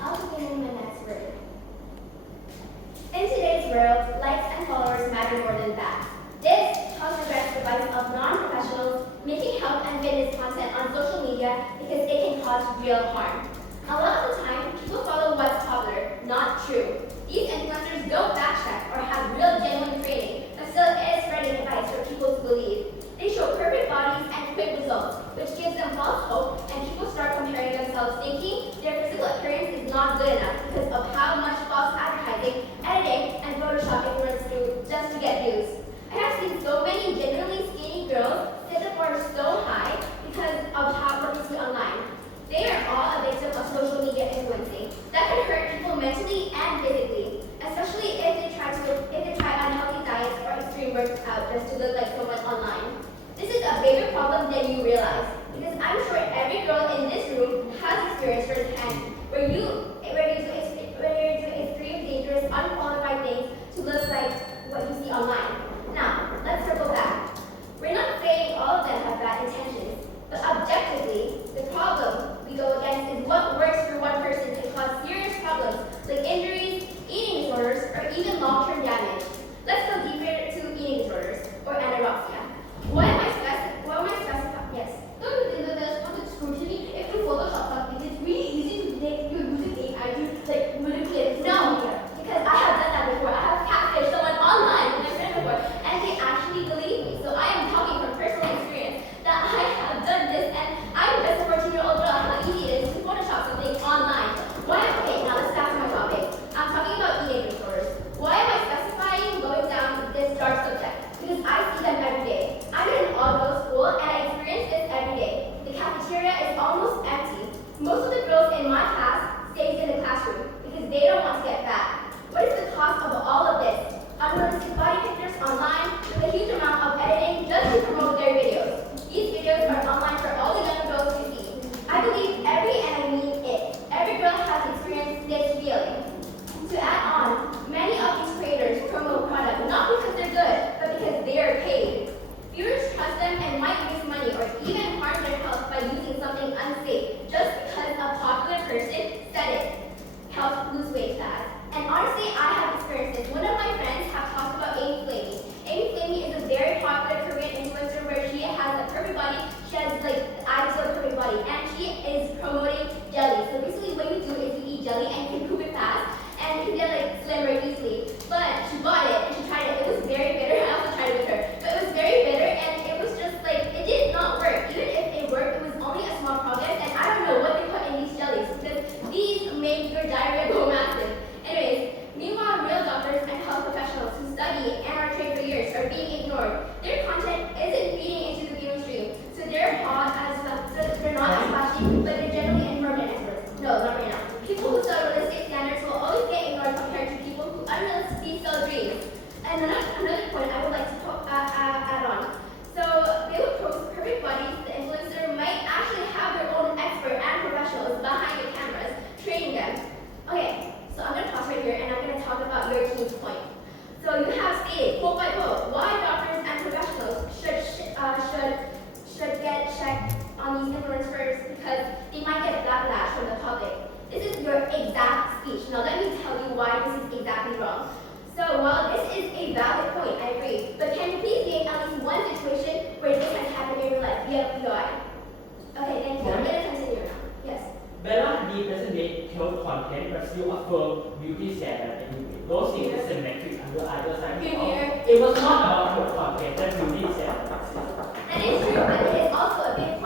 I'll begin in my next word. In today's world, likes and followers matter more than that. This talks against the advice of non-professionals making health and fitness content on social media because it can cause real harm. A lot of the time, people follow what's popular, not true. These influencers don't backtrack or have real genuine training, but still is spreading advice for people to believe. They show perfect bodies and quick results, which gives them false hope, and people start comparing themselves thinking their physical appearance is not good enough because of how much false advertising, editing, and Photoshop influencers do just to get views. I have seen so many genuinely skinny girls set the bar so high because of what they see online. They are all a victim of social media influencing. That can hurt people mentally and physically, especially if they try unhealthy diets or extreme workouts just to look like someone online. This is a bigger problem than you realize, because I'm sure every girl in this room has experienced firsthand where you do extreme, dangerous, unqualified things to look like what you see online. Now, let's circle back. We're not saying all of them have bad intentions, but objectively, the problem we go against is what works for one person can cause serious problems like injuries, eating disorders, or even long-term damage. Let's go deeper to eating disorders or anorexia. Why am I specifying? Yes. Don't you think that there's constant scrutiny if you Photoshop something? It's really easy to make you using AI to manipulate No, social media. because I have done that before. I have catfished someone online and I've done it before, and they actually believe me. So I am talking from personal experience that I have done this, and I'm just a 14-year-old girl. How easy it is to Photoshop something online. Okay, now let's back to my topic. I'm talking about eating disorders. Why am I specifying going down this dark subject? Because I see them every day. I'm in an all-girls school and I experience this every day. The cafeteria is almost empty. Most of the girls in my class stays in the classroom because they don't want to get fat. What is the cost of all of this? Unrealistic body pictures online with a huge amount of editing just to promote their videos. These videos are online for all the young girls to see. I believe and I mean it, every girl has experienced this feeling. To add on, many of these creators promote product not because they're good, but because they are paid. Viewers trust them and might waste money or even harm their health by using something unsafe just because a popular person said it helps lose weight fast. And honestly, I have experienced this. One of my friends have talked about Amy Flamey. Amy Flamey is a very popular Korean influencer where she has a perfect body. She has like the ideal perfect body, and she is promoting jelly. So basically, what you do is you eat jelly and you can poop it fast, and you can get like slimmer easily. But she bought it and she tried it. It was very bitter. I also tried it with her, but it was very bitter, and it was just like it did not work. Even if it worked, it was only a small progress, and I don't know what they put in these jellies because these make your diarrhea go massive. Anyways, meanwhile, real doctors and health professionals who study and are trained for years are being ignored. Their content isn't feeding into the mainstream, so they're not as flashy, but they're generally informed and experts. No, not right now. People who sell realistic standards will always get ignored compared to people who unrealistically sell dreams. And another point I would like to add on. So they would post perfect bodies. The influencer might actually have their own expert and professionals behind the cameras training them. Okay. So I'm going to pause right here and I'm going to talk about your team's point. So you have stated, quote by quote, why doctors and professionals should get checked on these influencers because they might get backlash from the public. This is your exact speech. Now let me tell you why this is exactly wrong. So while this is a valid point, I agree, but can you please name at least one situation where this has happened in your life? Go ahead. Okay, thank you. I'm going to continue now. Yes. Bella doesn't make health content but still affirm beauty standard anyway. Those things is symmetric under either side. It was not about health content, that beauty standard. That is true, but it is also a big